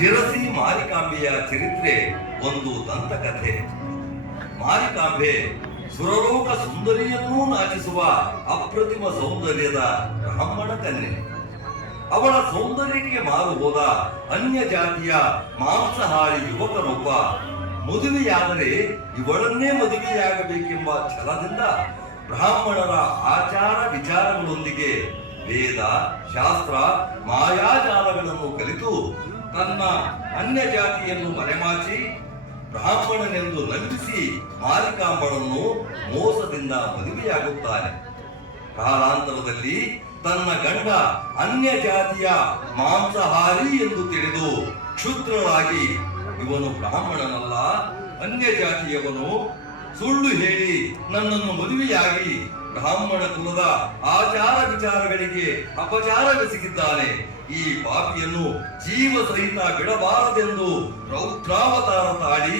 ಶಿರಸಿ ಮಾರಿಕಾಂಬೆಯ ಚರಿತ್ರೆ ಒಂದು ದಂತಕಥೆ. ಮಾರಿಕಾಂಬೆ ಸುರಲೋಕ ಸುಂದರಿಯನ್ನೂ ನಾಚಿಸುವ ಅಪ್ರತಿಮ ಸೌಂದರ್ಯದ ಬ್ರಾಹ್ಮಣ ಕನ್ಯೆ. ಅವಳ ಸೌಂದರ್ಯಕ್ಕೆ ಮಾರು ಹೋದ ಅನ್ಯ ಜಾತಿಯ ಮಾಂಸಾಹಾರಿ ಯುವಕನೊಬ್ಬ ಮದುವೆಯಾದರೆ ಇವಳನ್ನೇ ಮದುವೆಯಾಗಬೇಕೆಂಬ ಛಲದಿಂದ ಬ್ರಾಹ್ಮಣರ ಆಚಾರ ವಿಚಾರಗಳೊಂದಿಗೆ ವೇದ ಶಾಸ್ತ್ರ ಮಾಯಾಜಾಲಗಳನ್ನು ಕಲಿತು ತನ್ನ ಅನ್ಯ ಜಾತಿಯನ್ನು ಮರೆಮಾಚಿ ಬ್ರಾಹ್ಮಣನೆಂದು ನಂಬಿಸಿ ಮಾರಿಕಾಂಬಳನ್ನು ಮೋಸದಿಂದ ಮದುವೆಯಾಗುತ್ತಾನೆ. ಕಾಲಾಂತರದಲ್ಲಿ ತನ್ನ ಗಂಡ ಅನ್ಯ ಜಾತಿಯ ಮಾಂಸಾಹಾರಿ ಎಂದು ತಿಳಿದು ಕ್ಷುದ್ರರಾಗಿ ಇವನು ಬ್ರಾಹ್ಮಣನಲ್ಲ ಅನ್ಯ ಜಾತಿಯವನು, ಸುಳ್ಳು ಹೇಳಿ ನನ್ನನ್ನು ಮದುವೆಯಾಗಿ ಬ್ರಾಹ್ಮಣ ಕುಲದ ಆಚಾರ ವಿಚಾರಗಳಿಗೆ ಅಪಚಾರವೆಸಗಿದ್ದಾನೆ. ಈ ಪಾಪಿಯನ್ನು ಜೀವ ಸಹಿತ ಬಿಡಬಾರದೆಂದು ರೌದ್ರಾವತಾರ ತಾಳಿ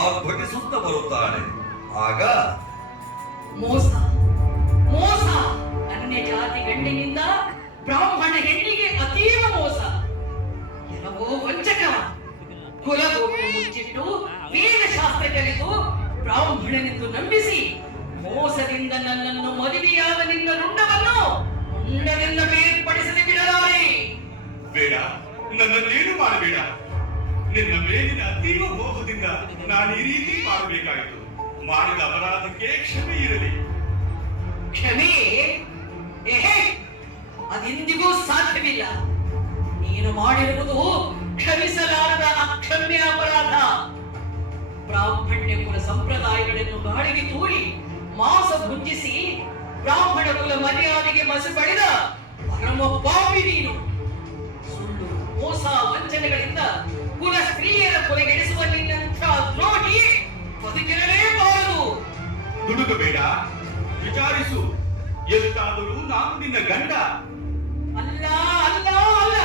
ಆರ್ಭಟಿಸುತ್ತ ಬರುತ್ತಾಳೆ. ಆಗ ಮೋಸ ಮೋಸ, ಅನ್ಯ ಜಾತಿ ಗಂಡಿನಿಂದ ಬ್ರಾಹ್ಮಣ ಹೆಣ್ಣಿಗೆ ಅತೀವ ಮೋಸ. ಕೆಲವೋ ವಂಚಕ ಕುಲಗೋಪು ಮುಚ್ಚಿಟ್ಟು ವೇದಶಾಸ್ತ್ರ ಕಲಿತು ಬ್ರಾಹ್ಮಣನೆಂದು ನಂಬಿಸಿ ಮೋಸದಿಂದ ನನ್ನನ್ನು ಮದುವೆಯಾದ ನಿನ್ನ ರುಂಡವನ್ನು ಉಂಡದಿಂದ ಬೇರ್ಪಡಿಸದೆ ಬಿಡಲಾರೆ. ಬೇಡ, ನನ್ನನ್ನೇನು ಮಾಡಬೇಡ. ನಿನ್ನ ಮೇಲಿನ ಅತೀವ ಮೋಹದಿಂದ ನಾನು ಈ ರೀತಿ ಮಾಡಬೇಕಾಯಿತು. ಮಾಡಿದ ಅಪರಾಧಕ್ಕೆ ಕ್ಷಮೆ ಇರಲಿ. ಕ್ಷಮೆ? ಅದೆಂದಿಗೂ ಸಾಧ್ಯವಿಲ್ಲ. ನೀನು ಮಾಡಿರುವುದು ಕ್ಷಮಿಸಲಾರದ ಅಕ್ಷಮ್ಯ ಅಪರಾಧ. ಬ್ರಾಹ್ಮಣ್ಯ ಕುಲ ಸಂಪ್ರದಾಯಗಳನ್ನು ಗಾಳಿಗೆ ತೂರಿ ಮಾಂಸ ಭುಂಜಿಸಿ ಬ್ರಾಹ್ಮಣ ಕುಲ ಮರ್ಯಾದೆಗೆ ಮಸು ಪಡೆದ ಪರಮ ಪಾಪಿ ನೀನು. ಸುಳ್ಳು ಮೋಸ ವಂಚನೆಗಳಿಂದ ಕುಲ ಸ್ತ್ರೀಯರ ಕೊಲೆಗೆಡಿಸುವ ನಿನ್ನಂಥ ದ್ರೋಹಿ ಬದುಕಿರಲೇಬಾರದು. ದುಡುಕಬೇಡ, ವಿಚಾರಿಸು. ಎಷ್ಟಾದರೂ ನಾನು ನಿನ್ನ ಗಂಡ. ಅಲ್ಲ ಅಲ್ಲ ಅಲ್ಲ,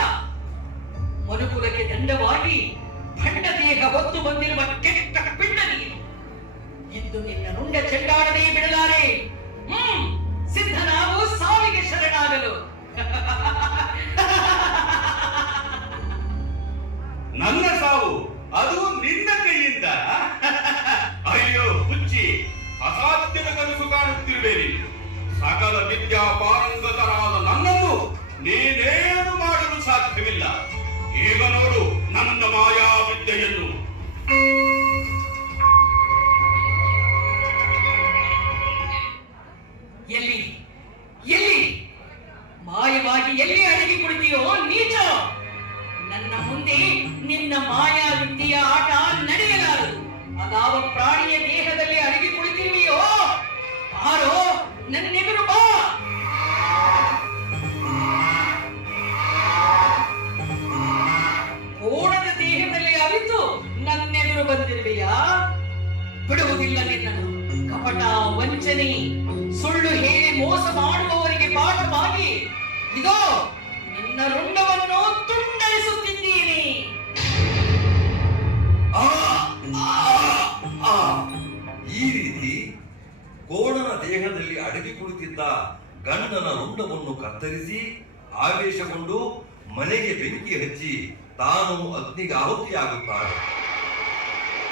ಮನುಕುಲಕ್ಕೆ ದಂಡವಾಗಿ ಭಂಡ ದೇಹ ಹೊತ್ತು ಬಂದಿರುವ ಕೆಟ್ಟ ಪಿಂಡ ನೀನು. ಇಂದು ನಿನ್ನ ರುಂಡ ಚೆಂಡಾಡದೆ ಬಿಡಲಾರೆ. ಸಿದ್ಧನಾಗು ಸಾವಿಗೆ ಶರಣಾಗಲು. ನನ್ನ ಸಾವು ಅದು ನಿನ್ನ ಕೈಯಿಂದ? ಅಯ್ಯೋ ಹುಚ್ಚಿ, ಅಸಾಧ್ಯದ ಕನಸು ಕಾಣುತ್ತಿರುವೇನೆ. ಸಕಲ ವಿದ್ಯಾ ಪಾರಂಗತರಾದ ನನ್ನನ್ನು ನೀನೇನು ಮಾಡಲು ಸಾಧ್ಯವಿಲ್ಲ. ಈಗ ನೋಡು ನನ್ನ ಮಾಯಾ ವಿದ್ಯೆಯನ್ನು. ಎಲ್ಲಿ ಎಲ್ಲಿ ಮಾಯವಾಗಿ ಎಲ್ಲಿ ಅಡಗಿ ಕುಳಿತೀಯೋ ನೀಚ? ನನ್ನ ಮುಂದೆ ನಿನ್ನ ಮಾಯಾ ವಿದ್ಯೆಯ ಆಟ ನಡೆಯಲಾರದು. ಅದಾವ ಪ್ರಾಣಿಯ ದೇಹದಲ್ಲಿ ಅಡಗಿ ಕುಳಿತಿರುವೆಯೋ ಆರೋ ನನ್ನೆದುರು ಬಾ. ಓಡದ ದೇಹದಲ್ಲಿ ಅವಿತು ನನ್ನೆದುರು ಬಂದಿರುವೆಯಾ? ಬಿಡುವುದಿಲ್ಲ ನಿನ್ನನ್ನು. ಕಪಟ ವಂಚನೆ ಸುಳ್ಳು ಹೇಳಿ ಮೋಸ ಮಾಡುವವರಿಗೆ ಪಾಠವಾಗಿ ಇದೋ ನಿನ್ನ ರುಂಡವನ್ನು ತುಂಡರಿಸುತ್ತಿದ್ದೀನಿ. ಈ ರೀತಿ ಕೋಣನ ದೇಹದಲ್ಲಿ ಅಡಗಿ ಕುಳಿತಿದ್ದ ಗಂಡನ ರುಂಡವನ್ನು ಕತ್ತರಿಸಿ ಆವೇಶಗೊಂಡು ಮನೆಗೆ ಬೆಂಕಿ ಹಚ್ಚಿ ತಾನು ಅಗ್ನಿಗೆ ಆಹುತಿಯಾಗುತ್ತಾಳೆ.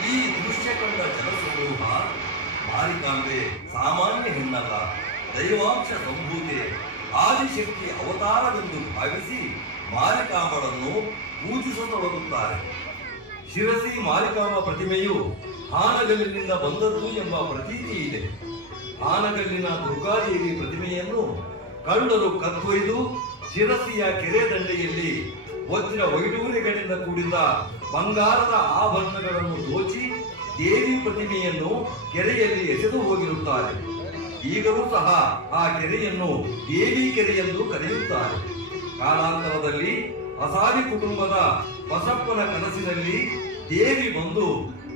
ಈ ದೃಶ್ಯ ಕಂಡ ಜನಸಮೂಹ ಮಾರಿಕಾಂಬೆ ಸಾಮಾನ್ಯ ಹೆಣ್ಣಲ್ಲ, ದೈವಾಂಶ ಸಂಭೂತೆ, ಆದಿಶಕ್ತಿ ಅವತಾರವೆಂದು ಭಾವಿಸಿ ಮಾರಿಕಾಂಬಳನ್ನು ಪೂಜಿಸತೊಡಗುತ್ತಾರೆ. ಶಿರಸಿ ಮಾರಿಕಾಂಬ ಪ್ರತಿಮೆಯು ಹಾನಗಲ್ಲಿನಿಂದ ಬಂದದ್ದು ಎಂಬ ಪ್ರತೀತಿ ಇದೆ. ಹಾನಗಲ್ಲಿನ ದುರ್ಗಾದೇವಿ ಪ್ರತಿಮೆಯನ್ನು ಕಳ್ಳರು ಕತ್ತೊಯ್ದು ಶಿರಸಿಯ ಕೆರೆ ದಂಡೆಯಲ್ಲಿ ವಜ್ರ ವೈಡೂರ್ಯಗಳಿಂದ ಕೂಡಿದ ಬಂಗಾರದ ಆಭರಣಗಳನ್ನು ದೋಚಿ ದೇವಿ ಪ್ರತಿಮೆಯನ್ನು ಕೆರೆಯಲ್ಲಿ ಎಸೆದು ಹೋಗಿರುತ್ತಾರೆ. ಈಗಲೂ ಸಹ ಆ ಕೆರೆಯನ್ನು ದೇವಿ ಕೆರೆ ಎಂದು ಕರೆಯುತ್ತಾರೆ. ಕಾಲಾಂತರದಲ್ಲಿ ಅಸಾರಿ ಕುಟುಂಬದ ಬಸಪ್ಪನ ಕನಸಿನಲ್ಲಿ ದೇವಿ ಬಂದು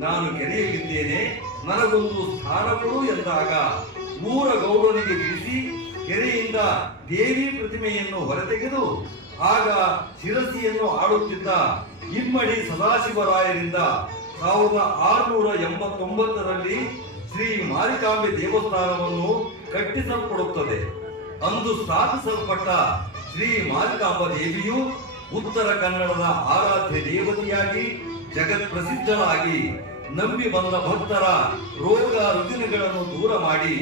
ನಾನು ಕೆರೆಯಲ್ಲಿದ್ದೇನೆ, ನನಗೊಂದು ಸ್ಥಾನಗಳು ಎಂದಾಗ ಊರ ಗೌಡನಿಗೆ ತಿಳಿಸಿ ಕೆರೆಯಿಂದ ದೇವಿ ಪ್ರತಿಮೆಯನ್ನು ಹೊರತೆಗೆದು ಆಗ ಶಿರಸಿಯನ್ನು ಆಳುತ್ತಿದ್ದ ಇಮ್ಮಡಿ ಸದಾಶಿವರಾಯರಿಂದ 1689ರಲ್ಲಿ ಶ್ರೀ ಮಾರಿಕಾಂಬೆ ದೇವಸ್ಥಾನವನ್ನು ಕಟ್ಟಿಸಲ್ಪಡುತ್ತದೆ. ಅಂದು ಸ್ಥಾಪಿಸಲ್ಪಟ್ಟ ಶ್ರೀ ಮಾರಿಕಾಂಬ ದೇವಿಯು ಉತ್ತರ ಕನ್ನಡದ ಆರಾಧ್ಯ ದೇವತೆಯಾಗಿ ಜಗತ್ ಪ್ರಸಿದ್ಧಳಾಗಿ ನಂಬಿ ಬಂದ ಭಕ್ತರ ರೋಗ ರುಜಿನಗಳನ್ನು ದೂರ ಮಾಡಿ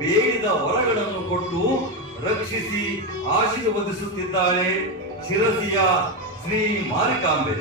ಬೇಡಿದ ವರಗಳನ್ನು ಕೊಟ್ಟು ರಕ್ಷಿಸಿ ಆಶೀರ್ವದಿಸುತ್ತಿದ್ದಾಳೆ ಶಿರಸಿಯ ಶ್ರೀ ಮಾರಿಕಾಂಬೆ.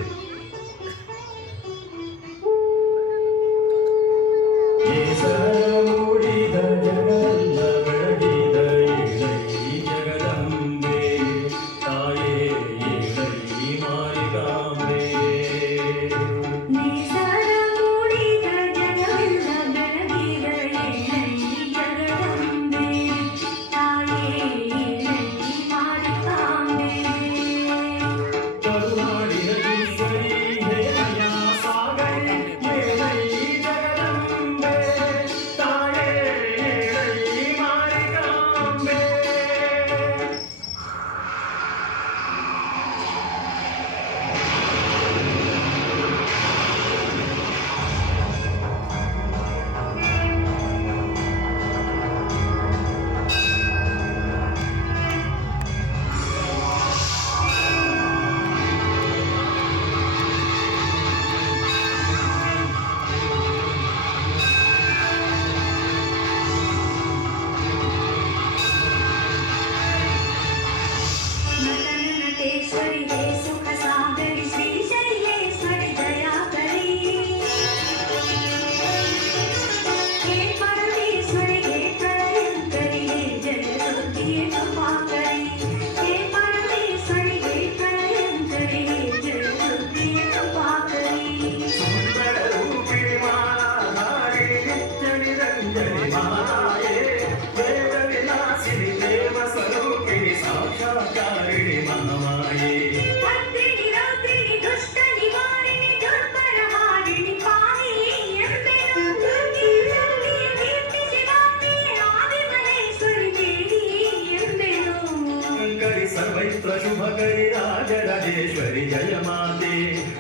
ಶುಭಕರಿ ರಾಜರಾಜೇಶ್ವರಿ ಜಯ ಮಾತೆ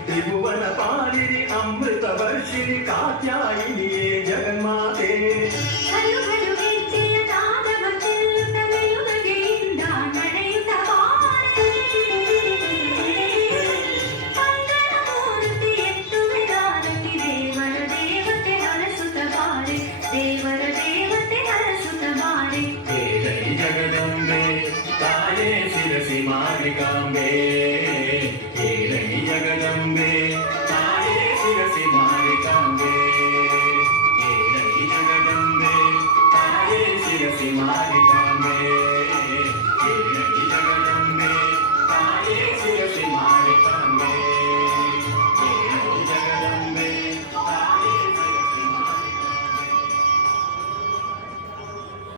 ತ್ರಿಭುವನ ಪಾಲಿನಿ ಅಮೃತ ವರ್ಷಿಣಿ